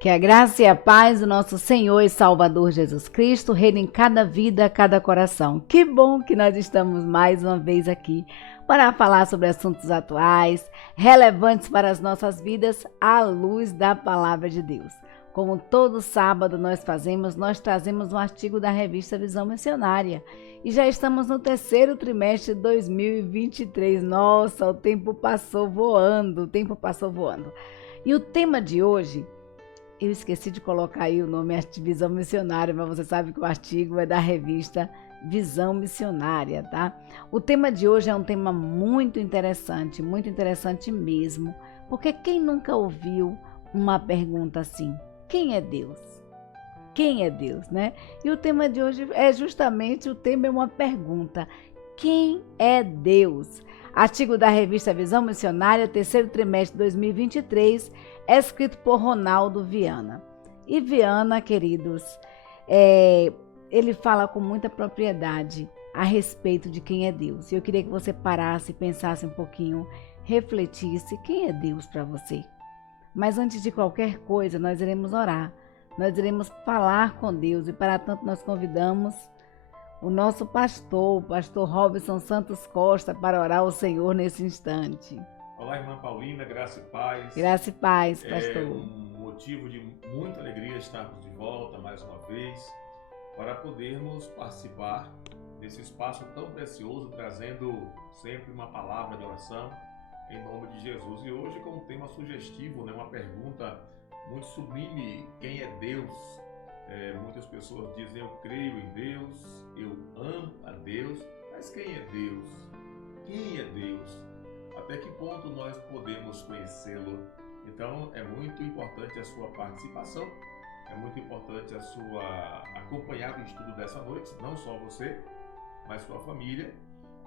Que a graça e a paz do nosso Senhor e Salvador Jesus Cristo reine em cada vida, cada coração. Que bom que nós estamos mais uma vez aqui para falar sobre assuntos atuais, relevantes para as nossas vidas, à luz da Palavra de Deus. Como todo sábado nós trazemos um artigo da revista Visão Missionária. E já estamos no terceiro trimestre de 2023. Nossa, o tempo passou voando, E o tema de hoje... Eu esqueci de colocar aí o nome Visão Missionária, mas você sabe que o artigo é da revista Visão Missionária, tá? O tema de hoje é um tema muito interessante mesmo, porque quem nunca ouviu uma pergunta assim? Quem é Deus? Quem é Deus, né? E o tema de hoje é uma pergunta. Quem é Deus? Artigo da revista Visão Missionária, terceiro trimestre de 2023, é escrito por Ronaldo Viana. E Viana, queridos, ele fala com muita propriedade a respeito de quem é Deus. E eu queria que você parasse, pensasse um pouquinho, refletisse quem é Deus para você. Mas antes de qualquer coisa, nós iremos orar. Nós iremos falar com Deus e para tanto nós convidamos o nosso pastor, o pastor Robson Santos Costa, para orar ao Senhor nesse instante. Olá, irmã Paulina, graça e paz. Graça e paz, pastor. É um motivo de muita alegria estarmos de volta mais uma vez para podermos participar desse espaço tão precioso, trazendo sempre uma palavra de oração em nome de Jesus. E hoje com um tema sugestivo, né? Uma pergunta muito sublime: quem é Deus? Muitas pessoas dizem: eu creio em Deus, eu amo a Deus, mas quem é Deus? Quem é Deus? Até que ponto nós podemos conhecê-lo? Então é muito importante a sua participação, é muito importante a sua acompanhar o estudo dessa noite, não só você, mas sua família,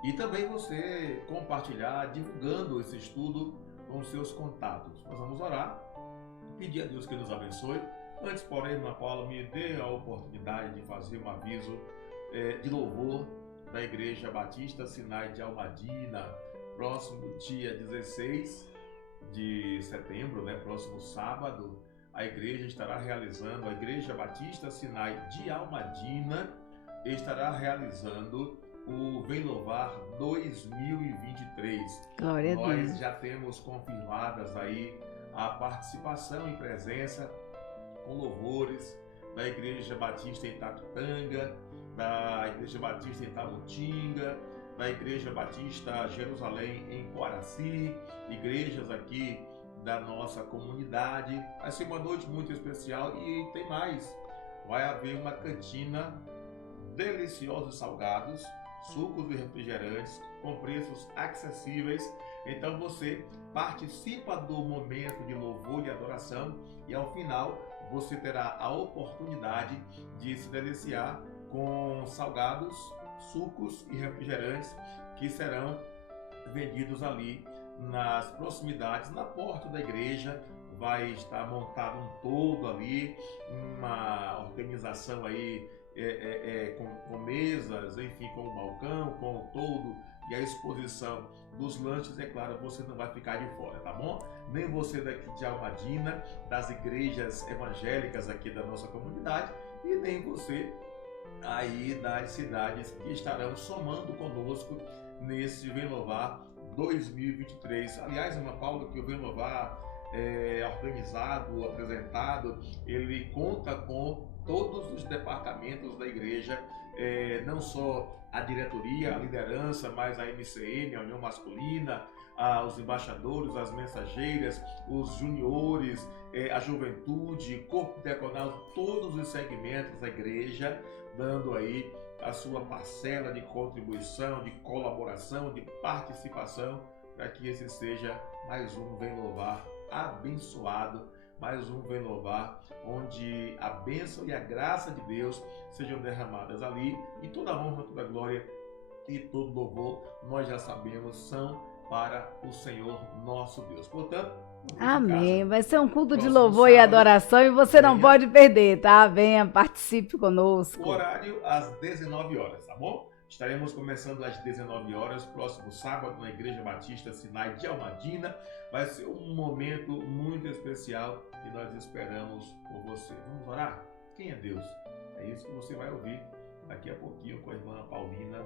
e também você compartilhar, divulgando esse estudo com os seus contatos. Nós vamos orar, pedir a Deus que nos abençoe. Antes, porém, irmã Paula, me dê a oportunidade de fazer um aviso de louvor da Igreja Batista Sinai de Almadina. Próximo dia 16 de setembro, né, próximo sábado, a Igreja Batista Sinai de Almadina estará realizando o Vem Louvar 2023. Glória a Deus. Nós já temos confirmadas aí a participação e presença com louvores da Igreja Batista em Itatutanga, da Igreja Batista em Tamutinga, da Igreja Batista Jerusalém em Coaraci, igrejas aqui da nossa comunidade. Vai ser uma noite muito especial e tem mais. Vai haver uma cantina, deliciosos salgados, sucos e refrigerantes com preços acessíveis. Então você participa do momento de louvor e adoração e ao final você terá a oportunidade de se deliciar com salgados, sucos e refrigerantes que serão vendidos ali nas proximidades, na porta da igreja. Vai estar montado um todo ali, uma organização aí com mesas, enfim, com o balcão, com o todo e a exposição dos lanches. É claro, você não vai ficar de fora, tá bom? Nem você daqui de Almadina, das igrejas evangélicas aqui da nossa comunidade, e nem você aí das cidades que estarão somando conosco nesse Vem Louvar 2023. Aliás, irmã Paula, que o Vem Louvar organizado, apresentado, ele conta com todos os departamentos da igreja, não só a diretoria, a liderança, mas a MCM, a União Masculina, os embaixadores, as mensageiras, os juniores, a juventude, corpo diaconal, todos os segmentos da igreja, dando aí a sua parcela de contribuição, de colaboração, de participação, para que esse seja mais um Vem Louvar abençoado, mais um Vem Louvar onde a bênção e a graça de Deus sejam derramadas ali, e toda a honra, toda a glória e todo louvor, nós já sabemos, são para o Senhor nosso Deus. Portanto, amém. Vai ser um culto de louvor e adoração e você não pode perder, tá? Venha, participe conosco. O horário às 19 horas, tá bom? Estaremos começando às 19 horas, próximo sábado, na Igreja Batista Sinai de Almadina. Vai ser um momento muito muito especial e nós esperamos por você. Vamos orar? Quem é Deus? É isso que você vai ouvir daqui a pouquinho com a irmã Paulina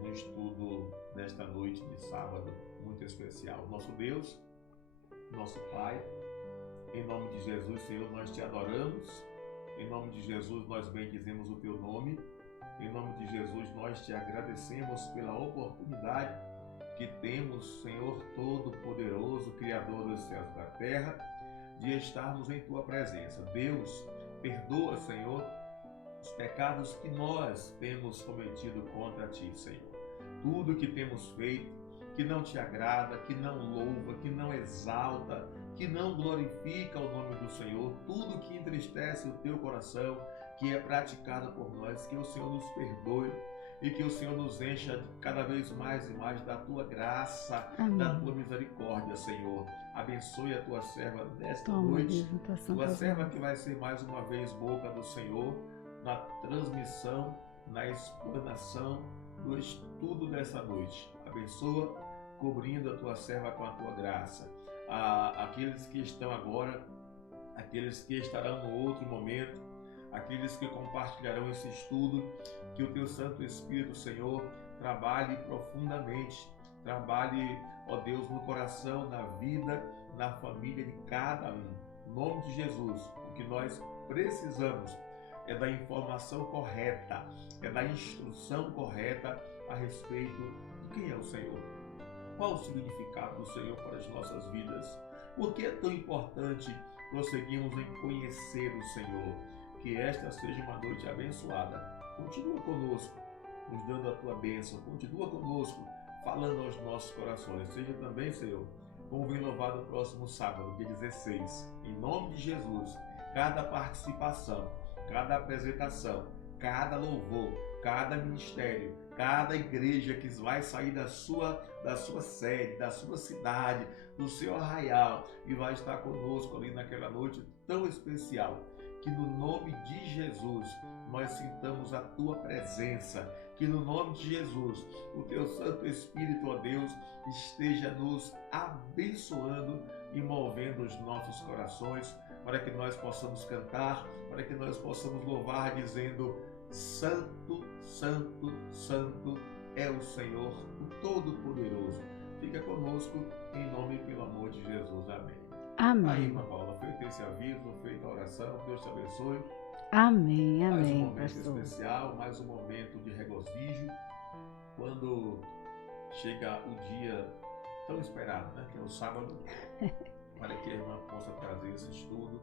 no estudo desta noite de sábado muito especial. Nosso Deus, nosso Pai, em nome de Jesus, Senhor, nós te adoramos. Em nome de Jesus, nós bendizemos o teu nome. Em nome de Jesus, nós te agradecemos pela oportunidade que temos, Senhor Todo-Poderoso, Criador dos céus e da terra, de estarmos em tua presença. Deus, perdoa, Senhor, os pecados que nós temos cometido contra ti, Senhor. Tudo que temos feito que não te agrada, que não louva, que não exalta, que não glorifica o nome do Senhor, tudo que entristece o teu coração, que é praticado por nós, que o Senhor nos perdoe e que o Senhor nos encha cada vez mais e mais da tua graça, Amém. Da tua misericórdia, Senhor. Abençoe a tua serva nesta noite, tua serva que vai ser mais uma vez boca do Senhor, na transmissão, na explanação do estudo dessa noite. Abençoa, cobrindo a tua serva com a tua graça. Aqueles que estão agora, aqueles que estarão no outro momento, aqueles que compartilharão esse estudo, que o teu Santo Espírito, Senhor, trabalhe profundamente, trabalhe, ó Deus, no coração, na vida, na família de cada um. Em nome de Jesus, o que nós precisamos é da informação correta, é da instrução correta a respeito de quem é o Senhor. Qual o significado do Senhor para as nossas vidas? Por que é tão importante prosseguirmos em conhecer o Senhor? Que esta seja uma noite abençoada. Continua conosco, nos dando a tua bênção. Continua conosco, falando aos nossos corações. Seja também, Senhor, como vem louvado o próximo sábado, dia 16. Em nome de Jesus, cada participação, cada apresentação, cada louvor, cada ministério, cada igreja que vai sair da sua sede, da sua cidade, do seu arraial e vai estar conosco ali naquela noite tão especial. Que no nome de Jesus nós sintamos a tua presença, que no nome de Jesus o teu Santo Espírito, ó Deus, esteja nos abençoando e movendo os nossos corações, para que nós possamos cantar, para que nós possamos louvar dizendo: Santo, Santo, Santo é o Senhor, o Todo-Poderoso. Fica conosco, em nome e pelo amor de Jesus. Amém. Amém. Aí, irmã Paula, feito esse aviso, feita a oração, Deus te abençoe. Amém, Mais um amém, momento pastor. especial, mais um momento de regozijo, quando chega o dia tão esperado, né? Que é o sábado, para que a irmã possa trazer esse estudo.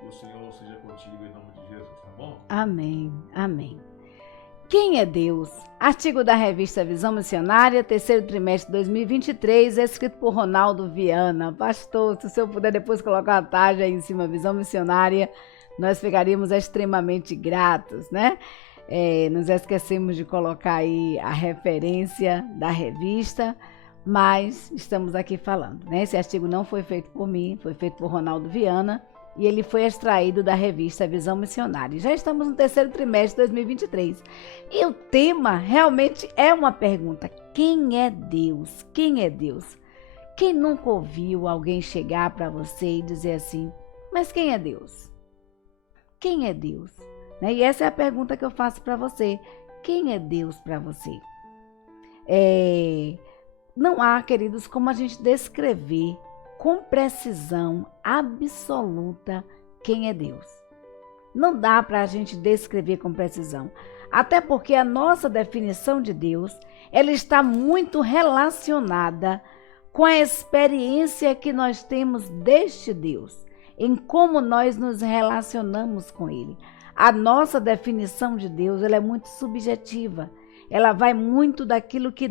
Que o Senhor seja contigo em nome de Jesus, tá bom? Amém, amém. Quem é Deus? Artigo da revista Visão Missionária, terceiro trimestre de 2023, escrito por Ronaldo Viana. Pastor, se o senhor puder depois colocar a tarja aí em cima, Visão Missionária, nós ficaríamos extremamente gratos, né? Nos esquecemos de colocar aí a referência da revista, mas estamos aqui falando, né? Esse artigo não foi feito por mim, foi feito por Ronaldo Viana, e ele foi extraído da revista Visão Missionária. Já estamos no terceiro trimestre de 2023. E o tema realmente é uma pergunta. Quem é Deus? Quem é Deus? Quem nunca ouviu alguém chegar para você e dizer assim: mas quem é Deus? Quem é Deus? Né? E essa é a pergunta que eu faço para você. Quem é Deus para você? Não há, queridos, como a gente descrever com precisão absoluta quem é Deus. Não dá para a gente descrever com precisão. Até porque a nossa definição de Deus, ela está muito relacionada com a experiência que nós temos deste Deus, em como nós nos relacionamos com Ele. A nossa definição de Deus, ela é muito subjetiva. Ela vai muito daquilo que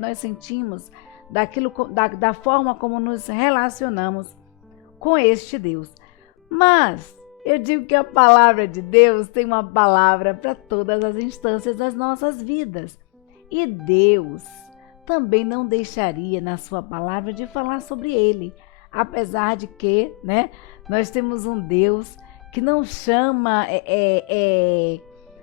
nós sentimos, da forma como nos relacionamos com este Deus. Mas eu digo que a palavra de Deus tem uma palavra para todas as instâncias das nossas vidas. E Deus também não deixaria na sua palavra de falar sobre ele. Apesar de que, né, nós temos um Deus que não chama,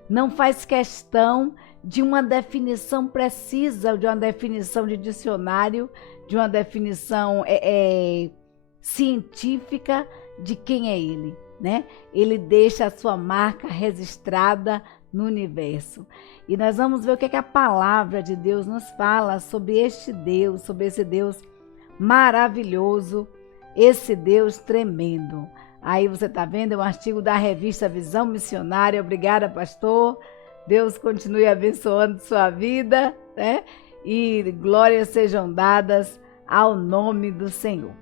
não faz questão de uma definição precisa, de uma definição de dicionário, de uma definição científica de quem é Ele, né? Ele deixa a sua marca registrada no universo. E nós vamos ver o que é que a palavra de Deus nos fala sobre este Deus, sobre esse Deus maravilhoso, esse Deus tremendo. Aí você está vendo, é um artigo da revista Visão Missionária. Obrigada, pastor. Deus continue abençoando sua vida, né? E glórias sejam dadas ao nome do Senhor.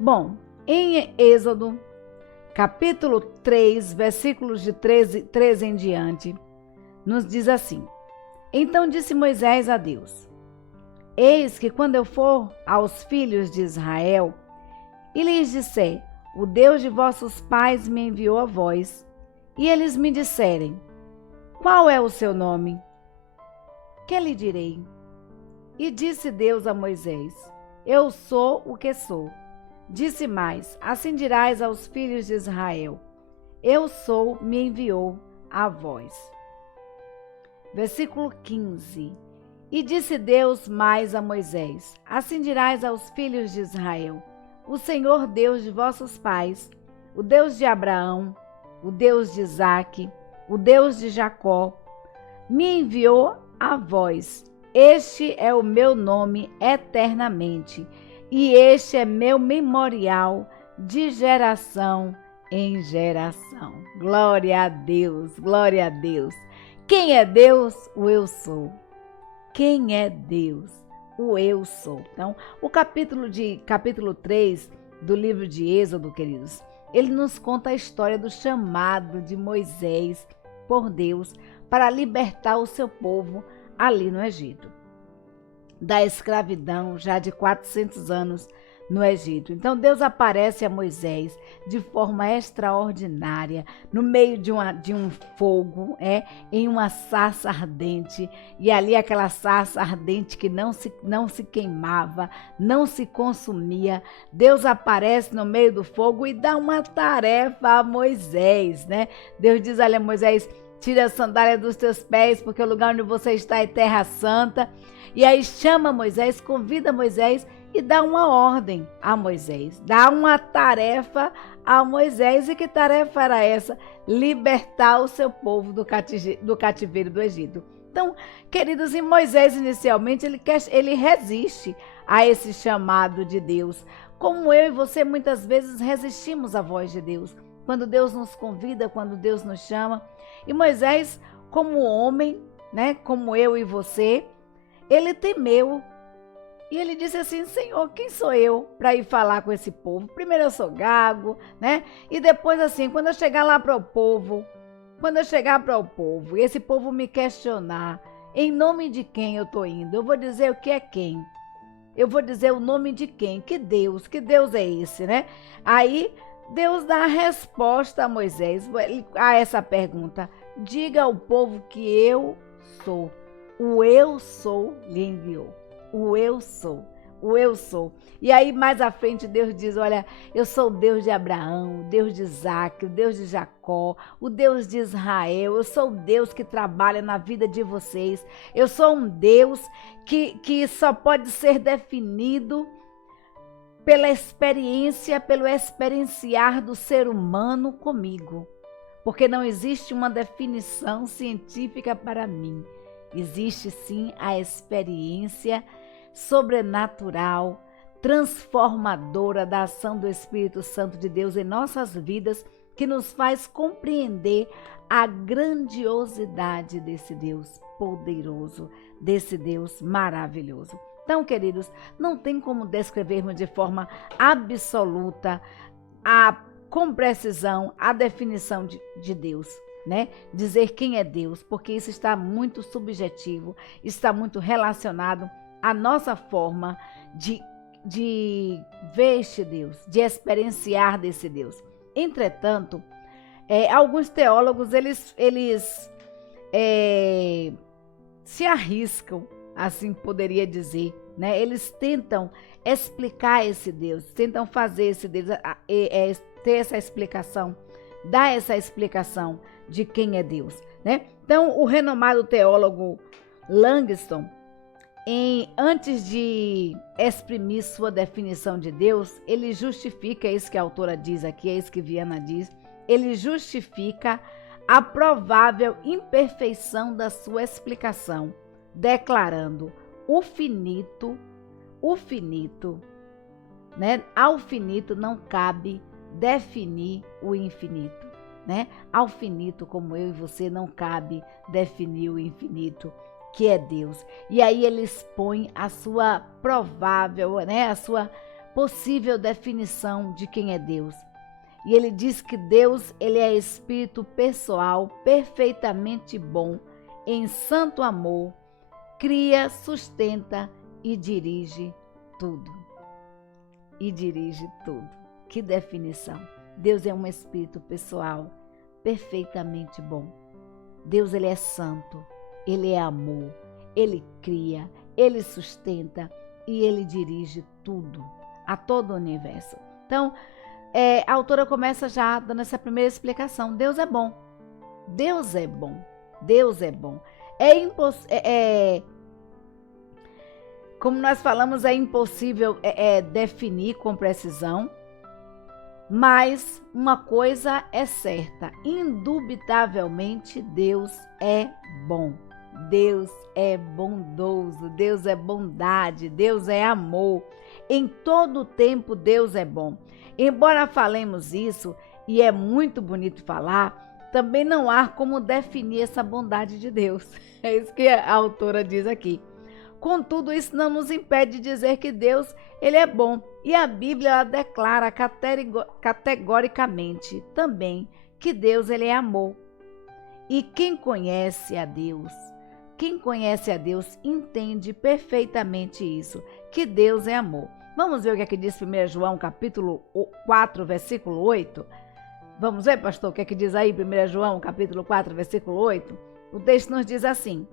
Bom, em Êxodo, capítulo 3, versículos de 13 em diante, nos diz assim: Então disse Moisés a Deus: Eis que quando eu for aos filhos de Israel e lhes disser, o Deus de vossos pais me enviou a vós, e eles me disserem, qual é o seu nome? Que lhe direi? E disse Deus a Moisés, eu sou o que sou. Disse mais, assim dirás aos filhos de Israel, eu sou, me enviou a vós. Versículo 15. E disse Deus mais a Moisés, assim dirás aos filhos de Israel, o Senhor Deus de vossos pais, o Deus de Abraão, o Deus de Isaque, o Deus de Jacó, me enviou a vós. Este é o meu nome eternamente, e este é meu memorial de geração em geração. Glória a Deus, glória a Deus. Quem é Deus? O eu sou. Quem é Deus? O eu sou. Então, o capítulo 3 do livro de Êxodo, queridos, ele nos conta a história do chamado de Moisés por Deus para libertar o seu povo ali no Egito, da escravidão já de 400 anos no Egito. Então Deus aparece a Moisés de forma extraordinária, no meio de um fogo, em uma sarça ardente, e ali aquela sarça ardente que não se queimava, não se consumia. Deus aparece no meio do fogo e dá uma tarefa a Moisés, né? Deus diz ali a Moisés, tira a sandália dos teus pés, porque o lugar onde você está é terra santa. E aí chama Moisés, convida Moisés e dá uma ordem a Moisés, dá uma tarefa a Moisés. E que tarefa era essa? Libertar o seu povo do cativeiro do Egito. Então, queridos, em Moisés inicialmente ele resiste a esse chamado de Deus, como eu e você muitas vezes resistimos à voz de Deus, quando Deus nos convida, quando Deus nos chama. E Moisés, como homem, né, como eu e você, ele temeu. E ele disse assim, Senhor, quem sou eu para ir falar com esse povo? Primeiro eu sou gago, né? E depois assim, quando eu chegar lá para o povo, e esse povo me questionar, em nome de quem eu estou indo? Eu vou dizer o que é quem? Eu vou dizer o nome de quem? Que Deus é esse, né? Aí Deus dá a resposta a Moisés a essa pergunta. Diga ao povo que eu sou. O eu sou lhe enviou. O eu sou. O eu sou. E aí mais à frente Deus diz, olha, eu sou o Deus de Abraão, o Deus de Isaque, o Deus de Jacó, o Deus de Israel. Eu sou o Deus que trabalha na vida de vocês. Eu sou um Deus que só pode ser definido pela experiência, pelo experienciar do ser humano comigo. Porque não existe uma definição científica para mim. Existe sim a experiência sobrenatural, transformadora da ação do Espírito Santo de Deus em nossas vidas, que nos faz compreender a grandiosidade desse Deus poderoso, desse Deus maravilhoso. Então, queridos, não tem como descrevermos de forma absoluta, com precisão, a definição de Deus, né? Dizer quem é Deus, porque isso está muito subjetivo, está muito relacionado à nossa forma de ver este Deus, de experienciar desse Deus. Entretanto, alguns teólogos, eles se arriscam, assim poderia dizer, né? Eles tentam explicar esse Deus, tentam fazer esse Deus ter essa explicação, dar essa explicação de quem é Deus, né? Então, o renomado teólogo Langston, Antes de exprimir sua definição de Deus, ele justifica, é isso que a autora diz aqui, é isso que Viana diz, ele justifica a provável imperfeição da sua explicação, declarando o finito, né? Ao finito não cabe definir o infinito, né? Ao finito, como eu e você, não cabe definir o infinito, que é Deus. E aí ele expõe a sua provável, né? A sua possível definição de quem é Deus. E ele diz que Deus, ele é espírito pessoal, perfeitamente bom, em santo amor, cria, sustenta e dirige tudo. E dirige tudo. Que definição! Deus é um espírito pessoal, perfeitamente bom. Deus, ele é santo, ele é amor, ele cria, ele sustenta e ele dirige tudo, a todo o universo. Então, a autora começa já dando essa primeira explicação. Deus é bom. Deus é bom. Deus é bom. Como nós falamos, é impossível definir com precisão, mas uma coisa é certa, indubitavelmente Deus é bom. Deus é bondoso, Deus é bondade, Deus é amor. Em todo o tempo Deus é bom. Embora falemos isso, e é muito bonito falar, também não há como definir essa bondade de Deus. É isso que a autora diz aqui. Contudo, isso não nos impede de dizer que Deus, ele é bom. E a Bíblia ela declara categoricamente também que Deus, ele é amor. E quem conhece a Deus entende perfeitamente isso, que Deus é amor. Vamos ver o que é que diz 1 João capítulo 4, versículo 8? Vamos ver, pastor, o que é que diz aí 1 João capítulo 4, versículo 8? O texto nos diz assim: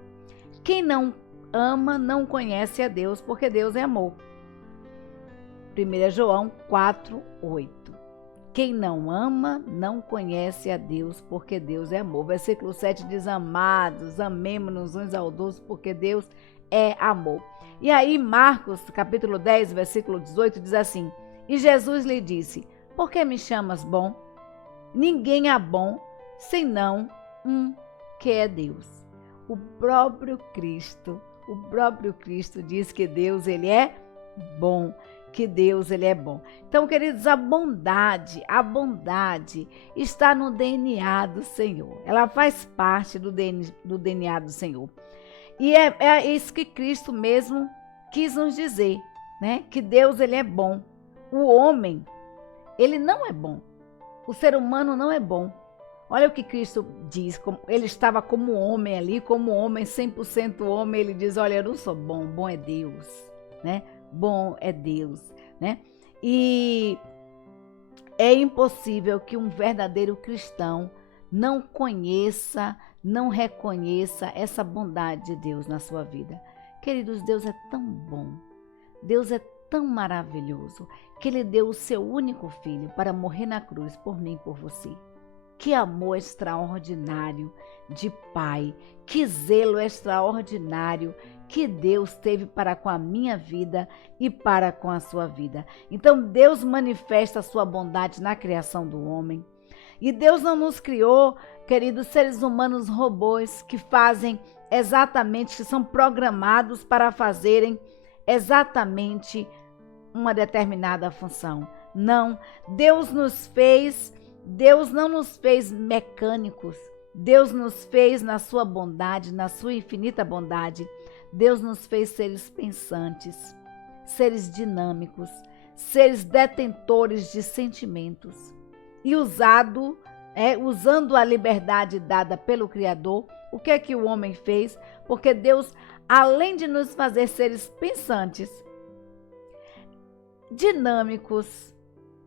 quem não ama não conhece a Deus, porque Deus é amor. 1 João 4, 8. Quem não ama não conhece a Deus, porque Deus é amor. Versículo 7 diz: amados, amemo-nos uns aos outros, porque Deus é amor. E aí Marcos capítulo 10, versículo 18 diz assim: e Jesus lhe disse: por que me chamas bom? Ninguém é bom, senão que é Deus. O próprio Cristo diz que Deus, ele é bom, que Deus, ele é bom. Então, queridos, a bondade está no DNA do Senhor. Ela faz parte do DNA do Senhor. E é isso que Cristo mesmo quis nos dizer, né? Que Deus, ele é bom. O homem, ele não é bom. O ser humano não é bom. Olha o que Cristo diz, ele estava como homem ali, como homem, 100% homem, ele diz: olha, eu não sou bom, bom é Deus, né? Bom é Deus, né? E é impossível que um verdadeiro cristão não conheça, não reconheça essa bondade de Deus na sua vida. Queridos, Deus é tão bom, Deus é tão maravilhoso, que ele deu o seu único filho para morrer na cruz por mim e por você. Que amor extraordinário de Pai, que zelo extraordinário que Deus teve para com a minha vida e para com a sua vida. Então Deus manifesta a sua bondade na criação do homem. E Deus não nos criou, queridos, seres humanos robôs que fazem exatamente, que são programados para fazerem exatamente uma determinada função. Não, Deus não nos fez mecânicos. Deus nos fez na sua bondade, na sua infinita bondade. Deus nos fez seres pensantes, seres dinâmicos, seres detentores de sentimentos. E usando a liberdade dada pelo Criador, o que é que o homem fez? Porque Deus, além de nos fazer seres pensantes, dinâmicos,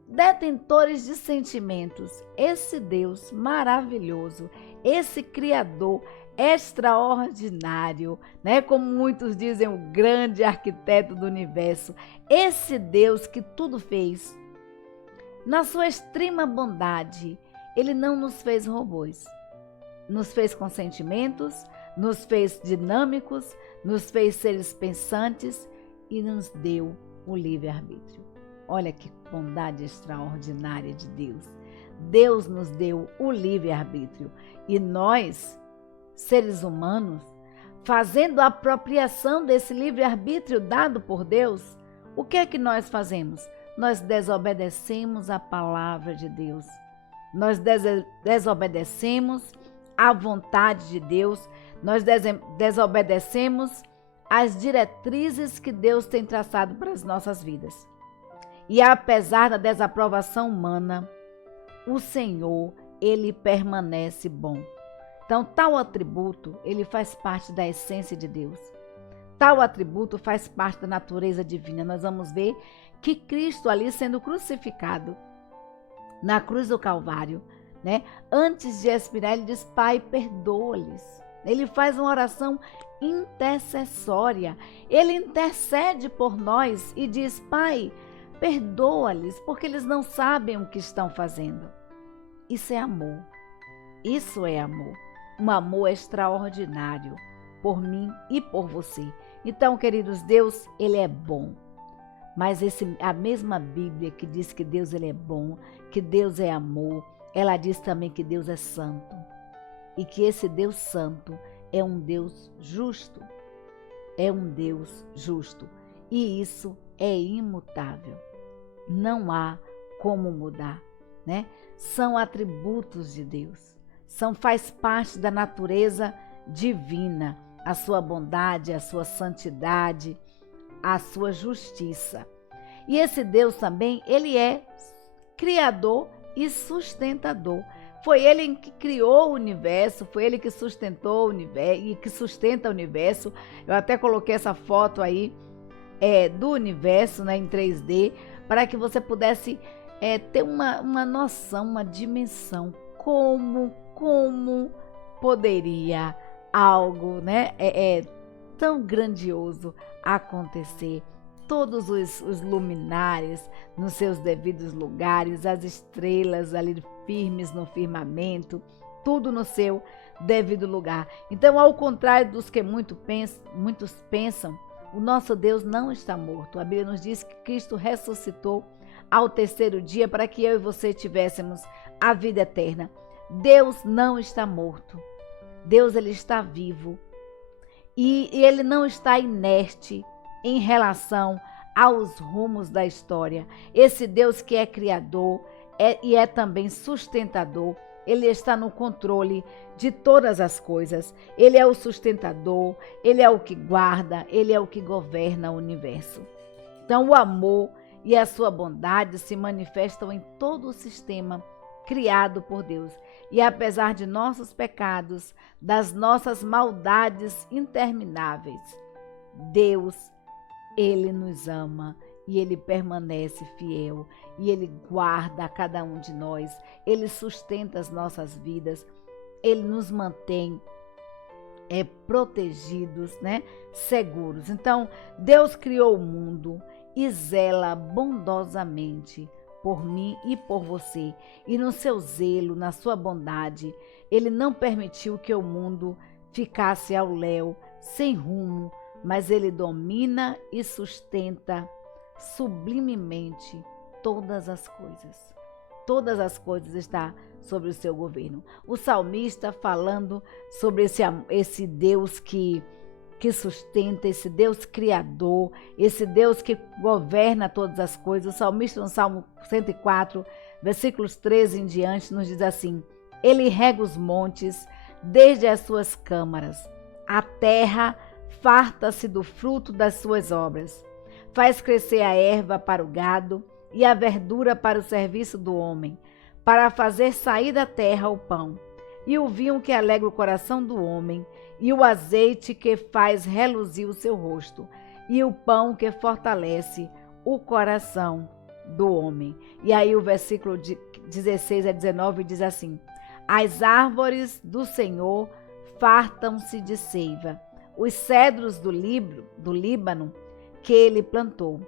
detentores de sentimentos, esse Deus maravilhoso, esse Criador extraordinário, né? Como muitos dizem, o grande arquiteto do universo, esse Deus que tudo fez, na sua extrema bondade, ele não nos fez robôs, nos fez com sentimentos, nos fez dinâmicos, nos fez seres pensantes e nos deu o livre-arbítrio. Olha que bondade extraordinária de Deus. Deus nos deu o livre-arbítrio e nós, seres humanos, fazendo a apropriação desse livre-arbítrio dado por Deus, o que é que nós fazemos? Nós desobedecemos a palavra de Deus. Nós desobedecemos à vontade de Deus. Nós desobedecemos às diretrizes que Deus tem traçado para as nossas vidas. E apesar da desaprovação humana, o Senhor, Ele permanece bom. Então, tal atributo, ele faz parte da essência de Deus. Tal atributo faz parte da natureza divina. Nós vamos ver que Cristo ali sendo crucificado na cruz do Calvário, né? Antes de expirar, ele diz: Pai, perdoa-lhes. Ele faz uma oração intercessória. Ele intercede por nós e diz: Pai, perdoa-lhes, porque eles não sabem o que estão fazendo. Isso é amor. Isso é amor. Um amor extraordinário por mim e por você. Então, queridos, Deus, Ele é bom. Mas a mesma Bíblia que diz que Deus ele é bom, que Deus é amor, ela diz também que Deus é santo. E que esse Deus santo é um Deus justo. É um Deus justo. E isso é imutável. Não há como mudar, né? São atributos de Deus. Faz parte da natureza divina, a sua bondade, a sua santidade, a sua justiça. E esse Deus também, ele é criador e sustentador. Foi ele que criou o universo, foi ele que sustentou o universo e que sustenta o universo. Eu até coloquei essa foto aí do universo, né, em 3D, para que você pudesse ter uma noção, uma dimensão. Como poderia algo, né, tão grandioso acontecer? Todos os luminares nos seus devidos lugares, as estrelas ali firmes no firmamento, tudo no seu devido lugar. Então, ao contrário dos que muitos pensam, o nosso Deus não está morto. A Bíblia nos diz que Cristo ressuscitou ao terceiro dia para que eu e você tivéssemos a vida eterna. Deus não está morto. Deus, ele está vivo. E ele não está inerte em relação aos rumos da história. Esse Deus que é criador e é também sustentador, ele está no controle de todas as coisas. Ele é o sustentador, ele é o que guarda, ele é o que governa o universo. Então, o amor e a sua bondade se manifestam em todo o sistema criado por Deus. E apesar de nossos pecados, das nossas maldades intermináveis, Deus, ele nos ama e ele permanece fiel e ele guarda a cada um de nós, ele sustenta as nossas vidas, ele nos mantém protegidos, né? Seguros. Então, Deus criou o mundo e zela bondosamente por mim e por você. E no seu zelo, na sua bondade, ele não permitiu que o mundo ficasse ao léu, sem rumo, mas ele domina e sustenta sublimemente todas as coisas. Todas as coisas estão sobre o seu governo. O salmista falando sobre esse Deus que sustenta, esse Deus criador, esse Deus que governa todas as coisas. O salmista no Salmo 104, versículos 13 em diante, nos diz assim: ele rega os montes desde as suas câmaras, a terra farta-se do fruto das suas obras, faz crescer a erva para o gado e a verdura para o serviço do homem, para fazer sair da terra o pão, e o vinho que alegra o coração do homem, e o azeite que faz reluzir o seu rosto, e o pão que fortalece o coração do homem. E aí o versículo 16 a 19 diz assim: as árvores do Senhor fartam-se de seiva, os cedros do Líbano que ele plantou,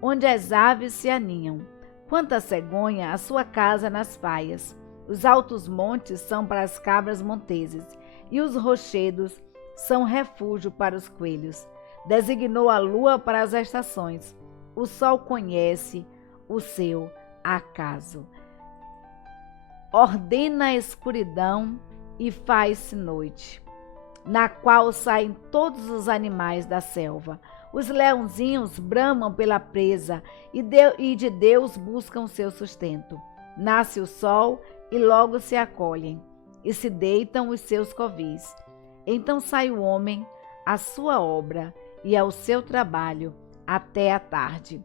onde as aves se aninham. Quanta cegonha a sua casa nas faias. Os altos montes são para as cabras monteses, e os rochedos são refúgio para os coelhos. Designou a lua para as estações. O sol conhece o seu acaso. Ordena a escuridão e faz-se noite, na qual saem todos os animais da selva. Os leãozinhos bramam pela presa e de Deus buscam seu sustento. Nasce o sol e logo se acolhem, e se deitam os seus covis. Então sai o homem à sua obra e ao seu trabalho até a tarde.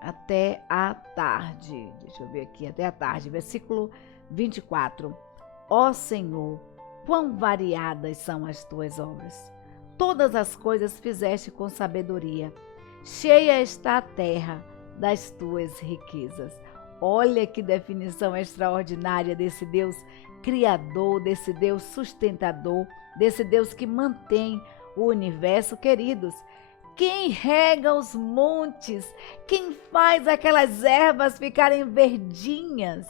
Até a tarde. Deixa eu ver aqui, até a tarde. Versículo 24. Ó Senhor, quão variadas são as tuas obras. Todas as coisas fizeste com sabedoria. Cheia está a terra das tuas riquezas. Olha que definição extraordinária desse Deus criador, desse Deus sustentador, desse Deus que mantém o universo, queridos. Quem rega os montes? Quem faz aquelas ervas ficarem verdinhas?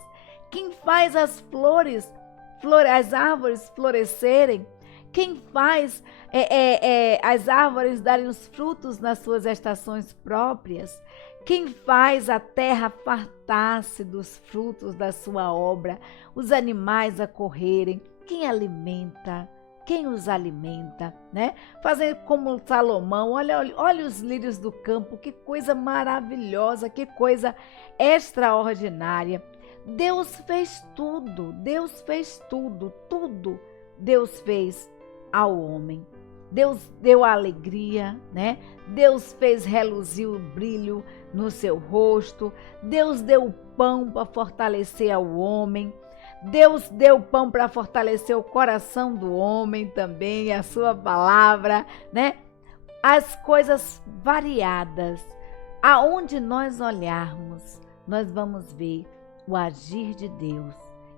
Quem faz as flores, as árvores florescerem? Quem faz as árvores darem os frutos nas suas estações próprias? Quem faz a terra fartar-se dos frutos da sua obra? Os animais a correrem? Quem alimenta? Quem os alimenta, né? Fazer como Salomão, olha os lírios do campo, que coisa maravilhosa, que coisa extraordinária. Deus fez tudo, tudo Deus fez ao homem. Deus deu a alegria, né? Deus fez reluzir o brilho no seu rosto. Deus deu o pão para fortalecer ao homem. Deus deu pão para fortalecer o coração do homem também, a sua palavra, né? As coisas variadas. Aonde nós olharmos, nós vamos ver o agir de Deus,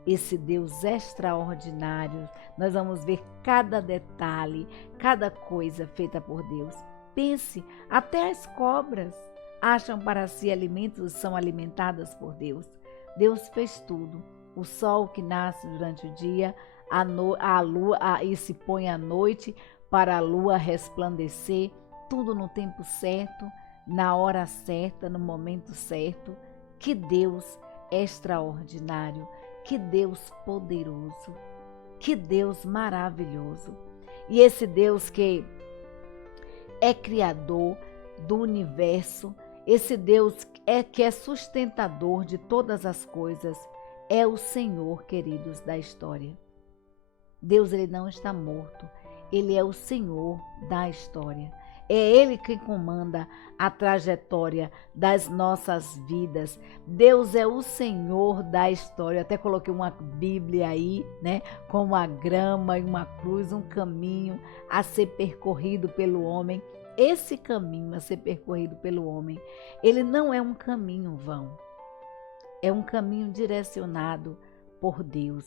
esse Deus extraordinário. Nós vamos ver cada detalhe, cada coisa feita por Deus. Pense, até as cobras acham para si alimentos, são alimentadas por Deus. Deus fez tudo. O sol que nasce durante o dia, a lua e se põe à noite para a lua resplandecer, tudo no tempo certo, na hora certa, no momento certo. Que Deus extraordinário, que Deus poderoso, que Deus maravilhoso. E esse Deus que é criador do universo, esse Deus que é sustentador de todas as coisas, é o Senhor, queridos, da história. Deus, ele não está morto. Ele é o Senhor da história. É Ele quem comanda a trajetória das nossas vidas. Deus é o Senhor da história. Eu até coloquei uma Bíblia aí, né? Com uma grama e uma cruz, um caminho a ser percorrido pelo homem. Esse caminho a ser percorrido pelo homem, ele não é um caminho vão. É um caminho direcionado por Deus.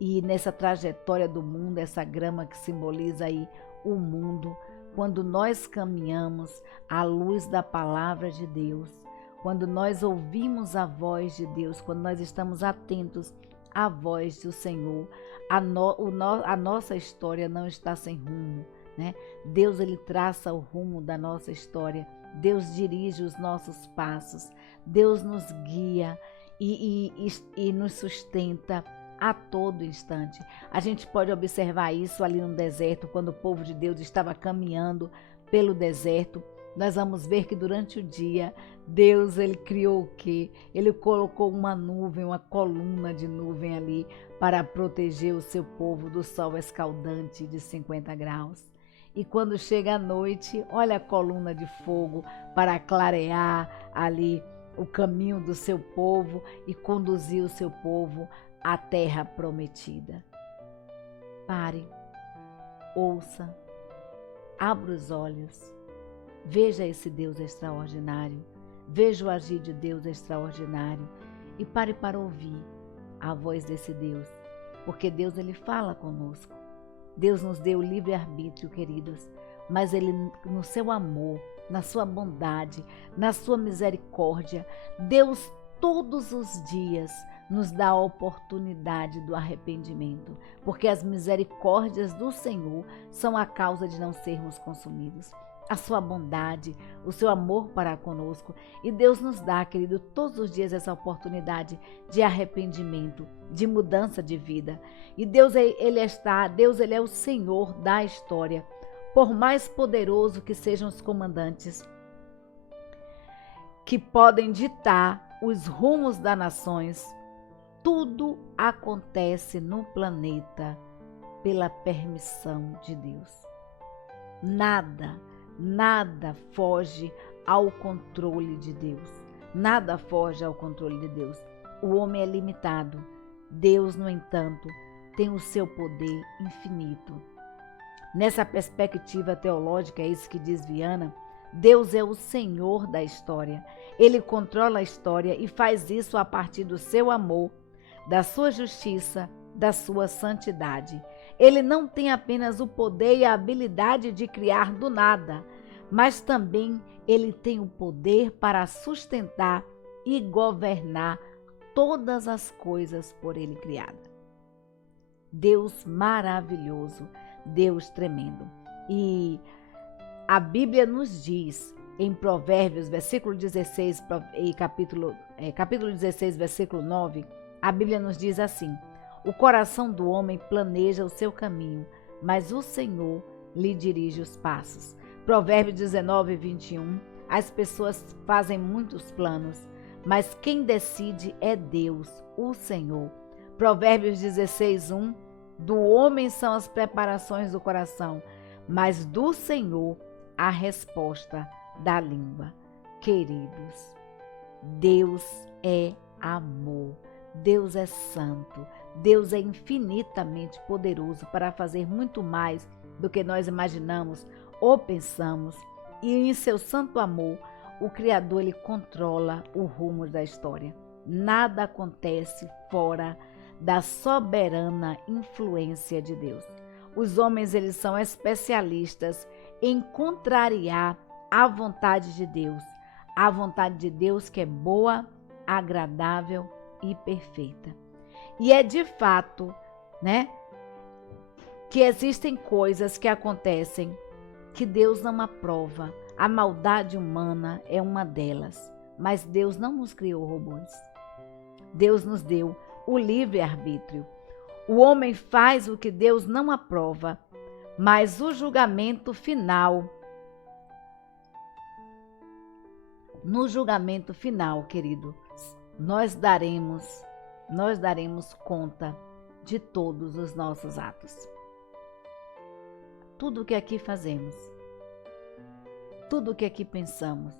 E nessa trajetória do mundo, essa grama que simboliza aí o mundo, quando nós caminhamos à luz da palavra de Deus, quando nós ouvimos a voz de Deus, quando nós estamos atentos à voz do Senhor, a nossa história não está sem rumo, né? Deus, ele traça o rumo da nossa história. Deus dirige os nossos passos. Deus nos guia e nos sustenta a todo instante. A gente pode observar isso ali no deserto, quando o povo de Deus estava caminhando pelo deserto. Nós vamos ver que durante o dia, Deus, ele criou o quê? Ele colocou uma nuvem, uma coluna de nuvem ali para proteger o seu povo do sol escaldante de 50 graus. E quando chega a noite, olha a coluna de fogo para clarear ali o caminho do seu povo e conduzir o seu povo à terra prometida. Pare, ouça, abra os olhos, veja esse Deus extraordinário, veja o agir de Deus extraordinário e pare para ouvir a voz desse Deus, porque Deus, ele fala conosco. Deus nos deu livre-arbítrio, queridos, mas ele, no seu amor, na sua bondade, na sua misericórdia, Deus todos os dias nos dá a oportunidade do arrependimento, porque as misericórdias do Senhor são a causa de não sermos consumidos. A sua bondade, o seu amor para conosco. E Deus nos dá, querido, todos os dias essa oportunidade de arrependimento, de mudança de vida. E Deus, ele é o Senhor da história. Por mais poderoso que sejam os comandantes, que podem ditar os rumos das nações, tudo acontece no planeta pela permissão de Deus. Nada foge ao controle de Deus. Nada foge ao controle de Deus. O homem é limitado. Deus, no entanto, tem o seu poder infinito. Nessa perspectiva teológica, é isso que diz Viana, Deus é o Senhor da história. Ele controla a história e faz isso a partir do seu amor, da sua justiça, da sua santidade. Ele não tem apenas o poder e a habilidade de criar do nada, mas também ele tem o poder para sustentar e governar todas as coisas por ele criadas. Deus maravilhoso, Deus tremendo. E a Bíblia nos diz em Provérbios, versículo 16 e capítulo 16, versículo 9, a Bíblia nos diz assim: o coração do homem planeja o seu caminho, mas o Senhor lhe dirige os passos. Provérbios 19, 21, as pessoas fazem muitos planos, mas quem decide é Deus, o Senhor. Provérbios 16, 1, do homem são as preparações do coração, mas do Senhor a resposta da língua. Queridos, Deus é amor, Deus é santo, Deus é infinitamente poderoso para fazer muito mais do que nós imaginamos ou pensamos, e em seu santo amor, o Criador ele controla o rumo da história. Nada acontece fora da soberana influência de Deus. Os homens eles são especialistas em contrariar a vontade de Deus, a vontade de Deus que é boa, agradável e perfeita. E é de fato, que existem coisas que acontecem que Deus não aprova. A maldade humana é uma delas, mas Deus não nos criou robôs. Deus nos deu o livre-arbítrio. O homem faz o que Deus não aprova, mas o julgamento final, no julgamento final, querido, nós daremos conta de todos os nossos atos. Tudo o que aqui fazemos, tudo o que aqui pensamos,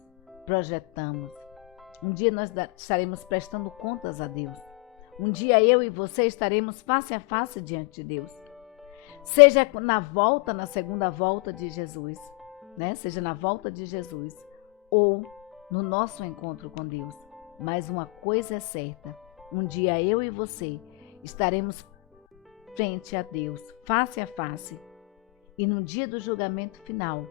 projetamos, um dia nós estaremos prestando contas a Deus. Um dia eu e você estaremos face a face diante de Deus. Seja na segunda volta de Jesus, Seja na volta de Jesus ou no nosso encontro com Deus. Mas uma coisa é certa, um dia eu e você estaremos frente a Deus, face a face. E no dia do julgamento final,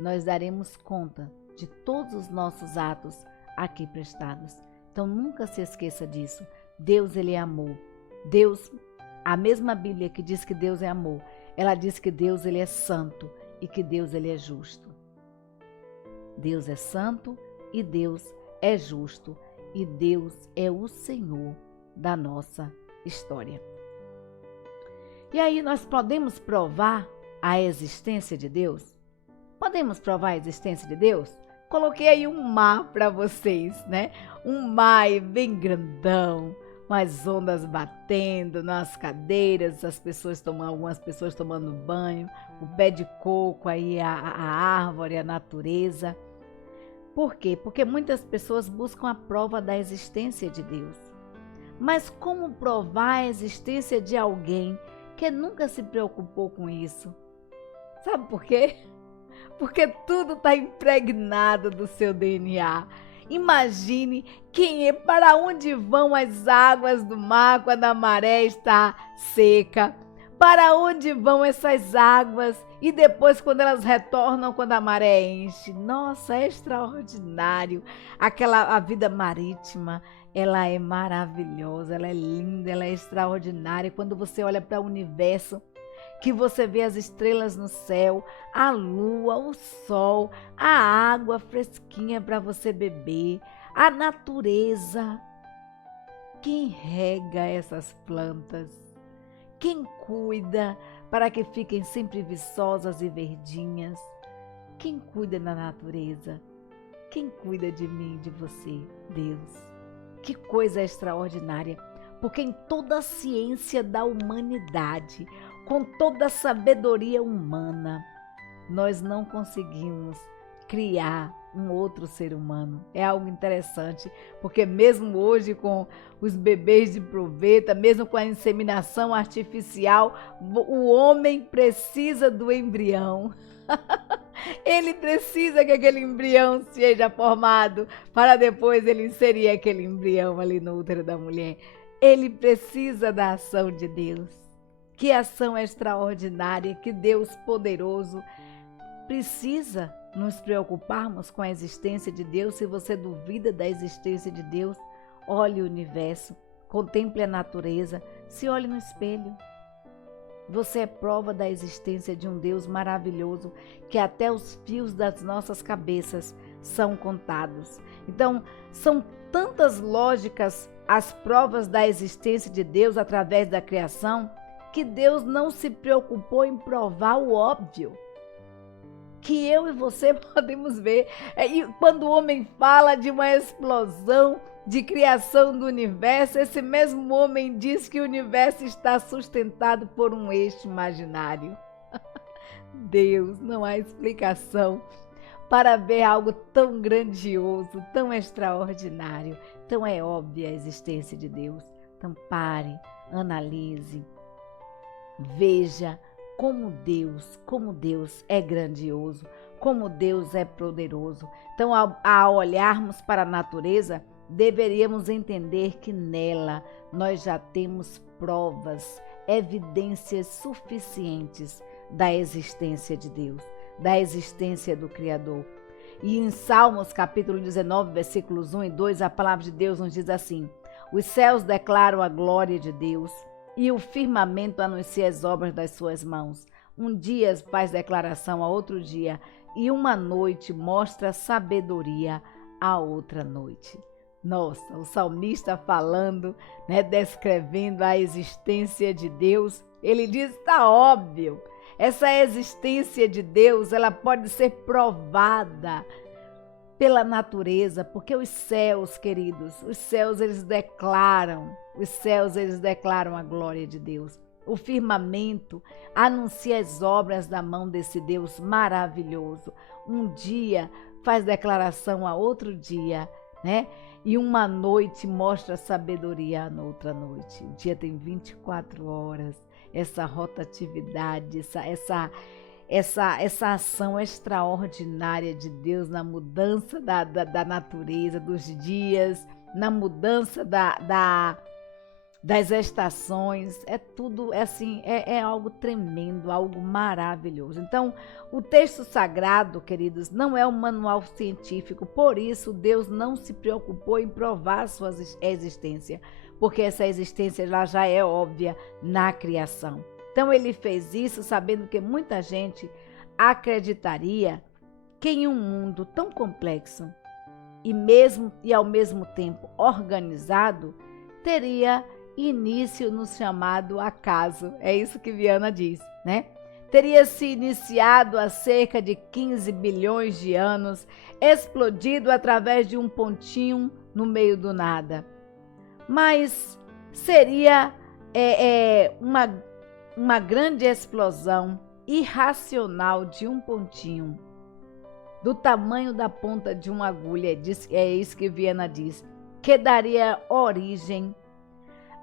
nós daremos conta de todos os nossos atos aqui prestados. Então nunca se esqueça disso. Deus, ele é amor. Deus, a mesma Bíblia que diz que Deus é amor, ela diz que Deus, ele é santo e que Deus, ele é justo. Deus é santo e Deus é justo e Deus é o Senhor da nossa história. E aí nós podemos provar a existência de Deus? Podemos provar a existência de Deus? Coloquei aí um mar para vocês, Um mar bem grandão, umas ondas batendo nas cadeiras, algumas pessoas tomando banho, o pé de coco aí, a árvore, a natureza. Por quê? Porque muitas pessoas buscam a prova da existência de Deus. Mas como provar a existência de alguém que nunca se preocupou com isso? Sabe por quê? Porque tudo está impregnado do seu DNA. Imagine para onde vão as águas do mar quando a maré está seca. Para onde vão essas águas e depois quando elas retornam, quando a maré enche. Nossa, é extraordinário. A vida marítima ela é maravilhosa, ela é linda, ela é extraordinária. Quando você olha para o universo, que você vê as estrelas no céu, a lua, o sol, a água fresquinha para você beber, a natureza. Quem rega essas plantas? Quem cuida para que fiquem sempre viçosas e verdinhas? Quem cuida da natureza? Quem cuida de mim e de você? Deus. Que coisa extraordinária, porque em toda a ciência da humanidade, com toda a sabedoria humana, nós não conseguimos criar um outro ser humano. É algo interessante, porque mesmo hoje com os bebês de proveta, mesmo com a inseminação artificial, o homem precisa do embrião. Ele precisa que aquele embrião seja formado para depois ele inserir aquele embrião ali no útero da mulher. Ele precisa da ação de Deus. Que ação extraordinária, que Deus poderoso. Precisa nos preocuparmos com a existência de Deus. Se você duvida da existência de Deus, olhe o universo, contemple a natureza, se olhe no espelho. Você é prova da existência de um Deus maravilhoso, que até os fios das nossas cabeças são contados. Então, são tantas lógicas as provas da existência de Deus através da criação, que Deus não se preocupou em provar o óbvio, que eu e você podemos ver. E quando o homem fala de uma explosão de criação do universo, esse mesmo homem diz que o universo está sustentado por um eixo imaginário. Deus, não há explicação para ver algo tão grandioso, tão extraordinário. Então é óbvia a existência de Deus. Então pare, analise, veja como Deus é grandioso, como Deus é poderoso. Então, ao olharmos para a natureza, deveríamos entender que nela nós já temos provas, evidências suficientes da existência de Deus, da existência do Criador. E em Salmos capítulo 19, versículos 1 e 2, a palavra de Deus nos diz assim: os céus declaram a glória de Deus, e o firmamento anuncia as obras das suas mãos. Um dia faz declaração a outro dia, e uma noite mostra sabedoria a outra noite. Nossa, o salmista falando, descrevendo a existência de Deus, ele diz, está óbvio, essa existência de Deus, ela pode ser provada pela natureza, porque os céus, queridos, os céus eles declaram a glória de Deus. O firmamento anuncia as obras da mão desse Deus maravilhoso. Um dia faz declaração a outro dia, E uma noite mostra sabedoria a outra noite. O dia tem 24 horas. Essa rotatividade, essa ação extraordinária de Deus na mudança da natureza, dos dias, na mudança das estações, é tudo assim, é algo tremendo, algo maravilhoso. Então, o texto sagrado, queridos, não é um manual científico, por isso Deus não se preocupou em provar a sua existência, porque essa existência já é óbvia na criação. Então ele fez isso sabendo que muita gente acreditaria que em um mundo tão complexo e ao mesmo tempo organizado, teria início no chamado acaso. É isso que Viana diz, Teria se iniciado há cerca de 15 bilhões de anos, explodido através de um pontinho no meio do nada. Mas seria uma grande explosão irracional de um pontinho, do tamanho da ponta de uma agulha, é isso que Viana diz, que daria origem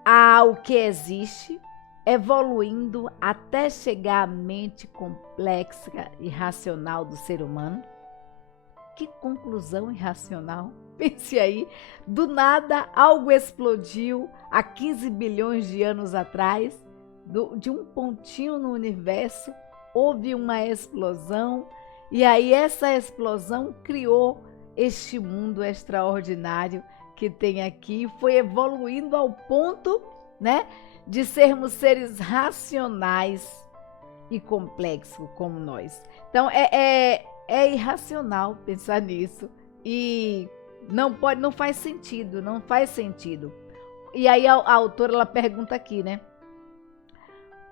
ao que existe, evoluindo até chegar à mente complexa e racional do ser humano. Que conclusão irracional! Pense aí, do nada algo explodiu há 15 bilhões de anos atrás, de um pontinho no universo, houve uma explosão, e aí essa explosão criou este mundo extraordinário que tem aqui, foi evoluindo ao ponto, né, de sermos seres racionais e complexos como nós. Então é irracional pensar nisso e não faz sentido, não faz sentido. E aí a autora ela pergunta aqui, né?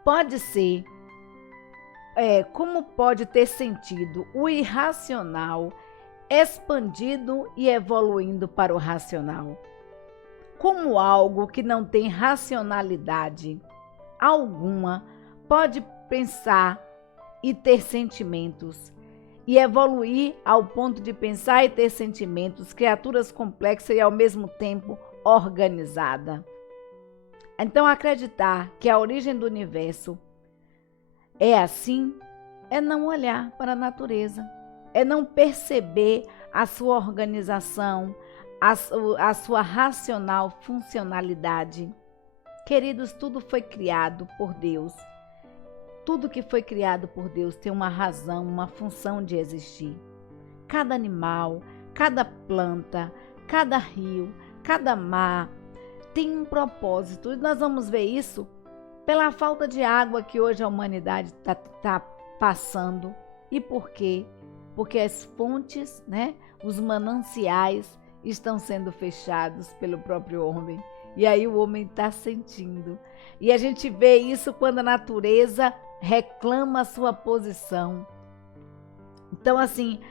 Pode ser, como pode ter sentido o irracional expandido e evoluindo para o racional? Como algo que não tem racionalidade alguma pode pensar e ter sentimentos, e evoluir ao ponto de pensar e ter sentimentos, criaturas complexas e ao mesmo tempo organizada. Então, acreditar que a origem do universo é assim é não olhar para a natureza, é não perceber a sua organização, a sua racional funcionalidade. Queridos, tudo foi criado por Deus. Tudo que foi criado por Deus tem uma razão, uma função de existir. Cada animal, cada planta, cada rio, cada mar tem um propósito. E nós vamos ver isso pela falta de água que hoje a humanidade está passando. E por quê? Porque as fontes, né, os mananciais estão sendo fechados pelo próprio homem. E aí o homem está sentindo. E a gente vê isso quando a natureza reclama a sua posição. Então, assim,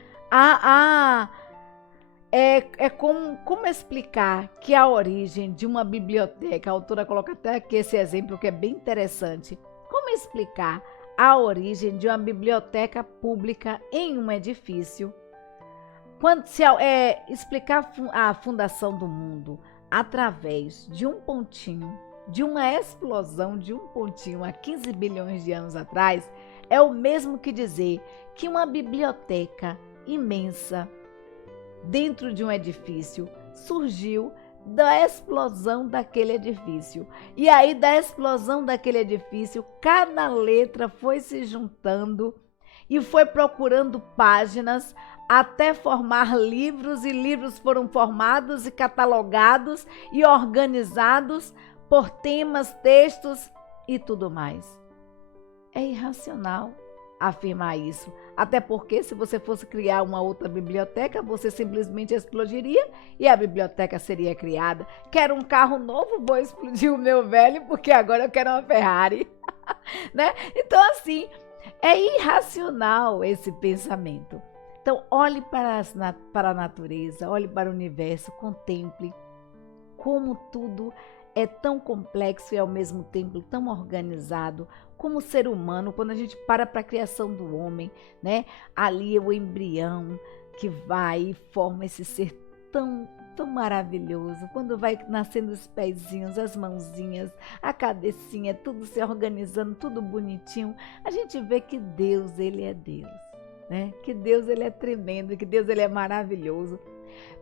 como explicar que a origem de uma biblioteca, a autora coloca até aqui esse exemplo que é bem interessante. Como explicar a origem de uma biblioteca pública em um edifício? Explicar a fundação do mundo através de um pontinho, de uma explosão de um pontinho há 15 bilhões de anos atrás, é o mesmo que dizer que uma biblioteca imensa dentro de um edifício surgiu da explosão daquele edifício. E aí, da explosão daquele edifício, cada letra foi se juntando e foi procurando páginas até formar livros, e livros foram formados e catalogados e organizados por temas, textos e tudo mais. É irracional afirmar isso. Até porque, se você fosse criar uma outra biblioteca, você simplesmente explodiria e a biblioteca seria criada. Quero um carro novo, vou explodir o meu velho, porque agora eu quero uma Ferrari. Né? Então, assim, é irracional esse pensamento. Então, olhe para a natureza, olhe para o universo, contemple como tudo é tão complexo e ao mesmo tempo tão organizado, como o ser humano. Quando a gente para a criação do homem, né? Ali é o embrião que vai e forma esse ser tão maravilhoso. Quando vai nascendo os pezinhos, as mãozinhas, a cabecinha, tudo se organizando, tudo bonitinho, a gente vê que Deus, ele é Deus, né? Que Deus, ele é tremendo, que Deus, ele é maravilhoso.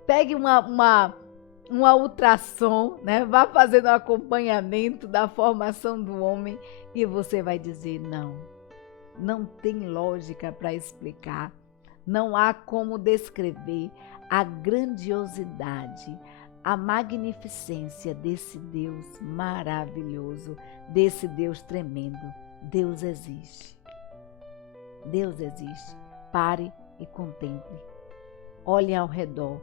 Pegue uma ultrassom, né? Vá fazendo um acompanhamento da formação do homem e você vai dizer: não tem lógica para explicar, não há como descrever a grandiosidade, a magnificência desse Deus maravilhoso, desse Deus tremendo. Deus existe. Deus existe. Pare e contemple. Olhe ao redor.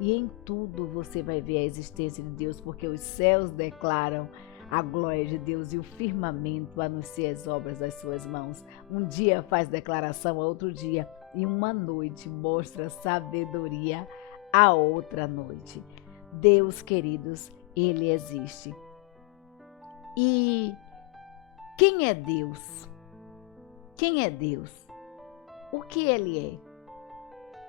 E em tudo você vai ver a existência de Deus, porque os céus declaram a glória de Deus e o firmamento anuncia as obras das suas mãos. Um dia faz declaração a outro dia, e uma noite mostra sabedoria a outra noite. Deus, queridos, ele existe. E quem é Deus? Quem é Deus? O que ele é?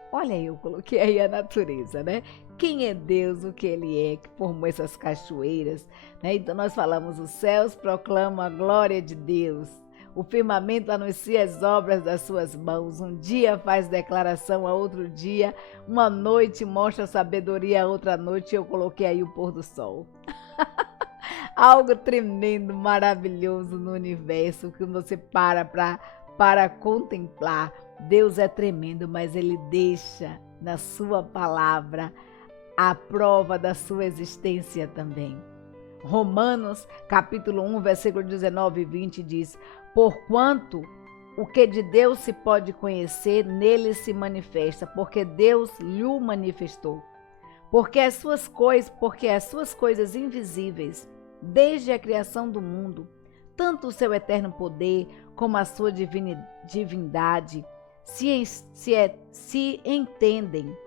Olha, eu coloquei aí a natureza, né? Quem é Deus, o que ele é, que formou essas cachoeiras, né? Então nós falamos: os céus proclamam a glória de Deus, o firmamento anuncia as obras das suas mãos, um dia faz declaração a outro dia, uma noite mostra sabedoria a outra noite. Eu coloquei aí o pôr do sol. Algo tremendo, maravilhoso no universo, que você para contemplar. Deus é tremendo, mas ele deixa na sua palavra a prova da sua existência também. Romanos, capítulo 1, versículo 19 e 20 diz: porquanto o que de Deus se pode conhecer, nele se manifesta, porque Deus lhe manifestou. Porque as suas coisas invisíveis, desde a criação do mundo, tanto o seu eterno poder como a sua divindade, se entendem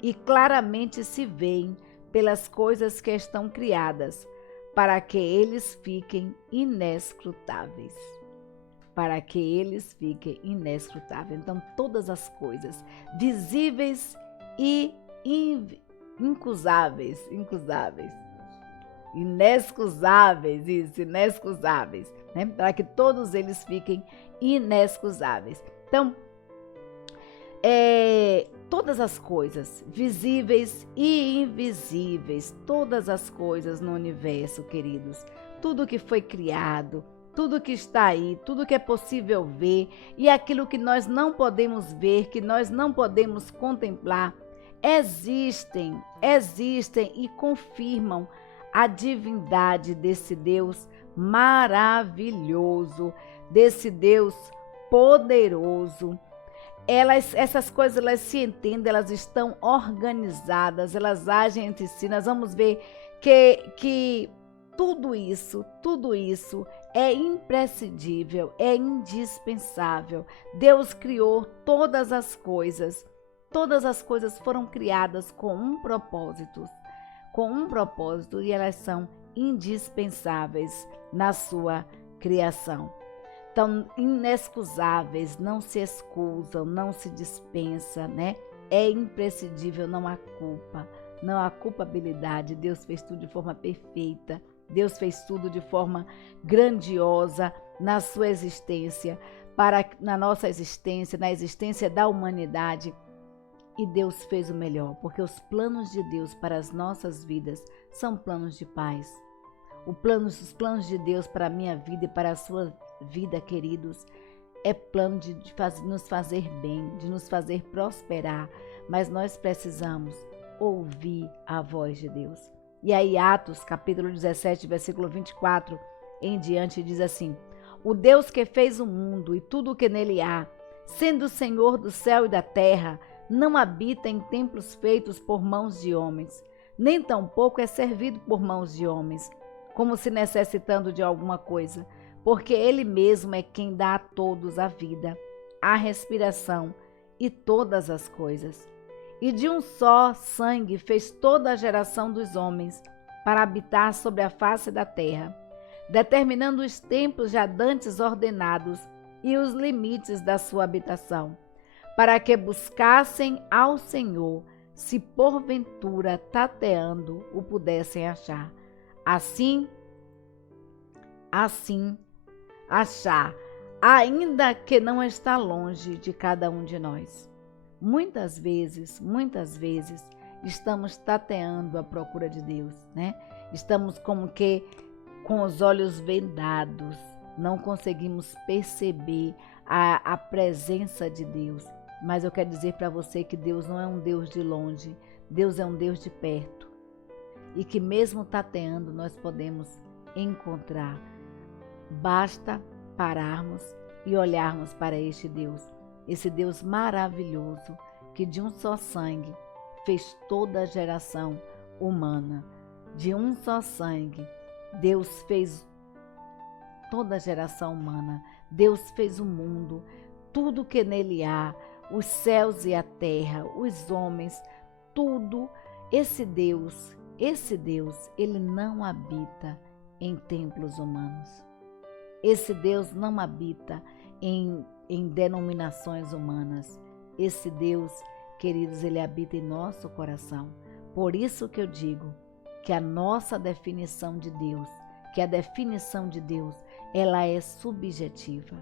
e claramente se veem pelas coisas que estão criadas, para que eles fiquem inescrutáveis. Para que eles fiquem inescrutáveis. Então, todas as coisas visíveis e inexcusáveis, né? Para que todos eles fiquem inexcusáveis. Então, todas as coisas, visíveis e invisíveis, todas as coisas no universo, queridos, tudo que foi criado, tudo que está aí, tudo que é possível ver e aquilo que nós não podemos ver, que nós não podemos contemplar, existem e confirmam a divindade desse Deus maravilhoso, desse Deus poderoso. Essas coisas, elas se entendem, elas estão organizadas, elas agem entre si. Nós vamos ver que tudo isso é imprescindível, é indispensável. Deus criou todas as coisas foram criadas com um propósito e elas são indispensáveis na sua criação. Então, inexcusáveis, não se excusam, não se dispensa, né? É imprescindível, não há culpa, não há culpabilidade. Deus fez tudo de forma perfeita, Deus fez tudo de forma grandiosa na sua existência, na nossa existência, na existência da humanidade. E Deus fez o melhor, porque os planos de Deus para as nossas vidas são planos de paz. Os planos de Deus para a minha vida e para a sua vida, queridos, é plano de nos fazer bem, de nos fazer prosperar, mas nós precisamos ouvir a voz de Deus. E aí Atos, capítulo 17, versículo 24 em diante, diz assim: o Deus que fez o mundo e tudo o que nele há, sendo o Senhor do céu e da terra, não habita em templos feitos por mãos de homens, nem tampouco é servido por mãos de homens, como se necessitando de alguma coisa, porque Ele mesmo é quem dá a todos a vida, a respiração e todas as coisas. E de um só sangue fez toda a geração dos homens para habitar sobre a face da terra, determinando os tempos já dantes ordenados e os limites da sua habitação, para que buscassem ao Senhor, se porventura tateando o pudessem achar. Assim achar, ainda que não está longe de cada um de nós. Muitas vezes, estamos tateando a procura de Deus, né? Estamos como que com os olhos vendados, não conseguimos perceber a presença de Deus. Mas eu quero dizer para você que Deus não é um Deus de longe, Deus é um Deus de perto. E que mesmo tateando nós podemos encontrar. Basta pararmos e olharmos para este Deus, esse Deus maravilhoso que de um só sangue fez toda a geração humana. De um só sangue, Deus fez toda a geração humana. Deus fez o mundo, tudo que nele há, os céus e a terra, os homens, tudo. Esse Deus, ele não habita em templos humanos. Esse Deus não habita em denominações humanas. Esse Deus, queridos, ele habita em nosso coração. Por isso que eu digo que a nossa definição de Deus, ela é subjetiva.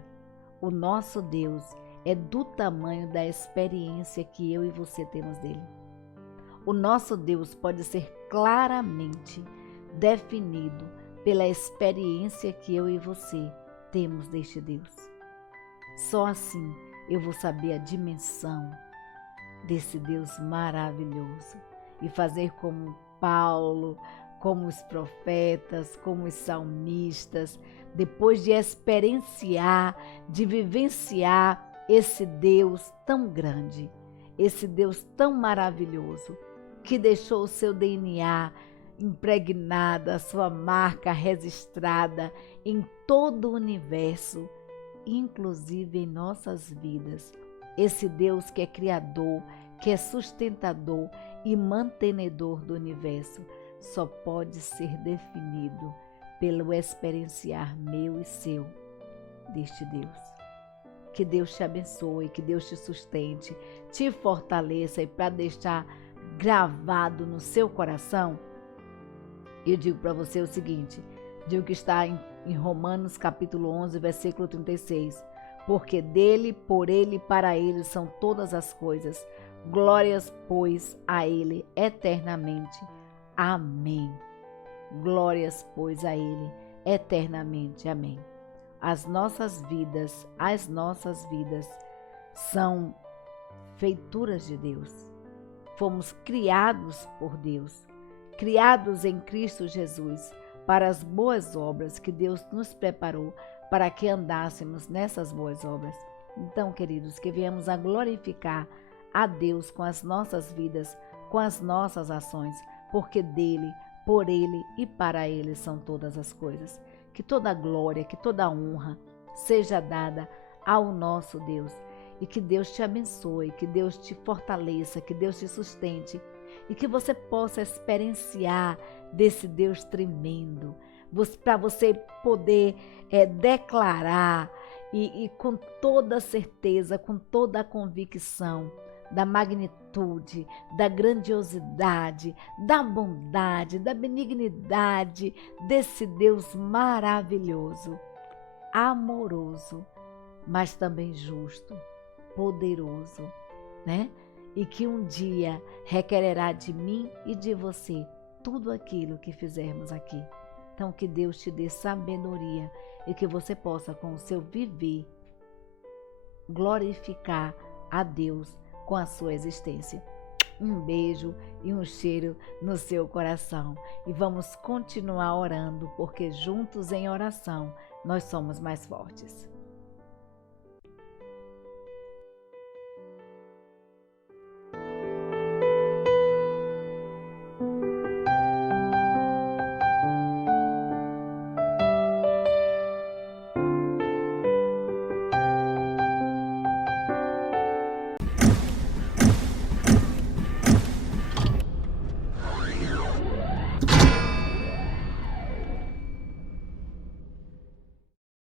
O nosso Deus é do tamanho da experiência que eu e você temos dele. O nosso Deus pode ser claramente definido pela experiência que eu e você temos deste Deus. Só assim eu vou saber a dimensão desse Deus maravilhoso. e fazer como Paulo, como os profetas, como os salmistas, depois de experienciar, de vivenciar esse Deus tão grande, esse Deus tão maravilhoso, que deixou o seu DNA impregnado, a sua marca registrada em todo o universo, inclusive em nossas vidas. Esse Deus que é criador, que é sustentador e mantenedor do universo, só pode ser definido pelo experienciar meu e seu deste Deus. Que Deus te abençoe, que Deus te sustente, te fortaleça, e para deixar gravado no seu coração, eu digo para você o seguinte, digo que está em Romanos capítulo 11, versículo 36, porque dele, por ele e para ele são todas as coisas, glórias, pois, a ele eternamente. Amém. Glórias, pois, a ele eternamente. Amém. As nossas vidas são feituras de Deus. Fomos criados por Deus, criados em Cristo Jesus para as boas obras que Deus nos preparou para que andássemos nessas boas obras. Então, queridos, que venhamos a glorificar a Deus com as nossas vidas, com as nossas ações, porque dele, por ele e para ele são todas as coisas. Que toda glória, que toda honra seja dada ao nosso Deus. E que Deus te abençoe, que Deus te fortaleça, que Deus te sustente. E que você possa experienciar desse Deus tremendo. Para você poder declarar e com toda certeza, com toda a convicção da magnitude, da grandiosidade, da bondade, da benignidade desse Deus maravilhoso, amoroso, mas também justo, poderoso, né? E que um dia requererá de mim e de você tudo aquilo que fizermos aqui. Então, que Deus te dê sabedoria e que você possa, com o seu viver, glorificar a Deus com a sua existência. Um beijo e um cheiro no seu coração. E vamos continuar orando, porque juntos em oração nós somos mais fortes.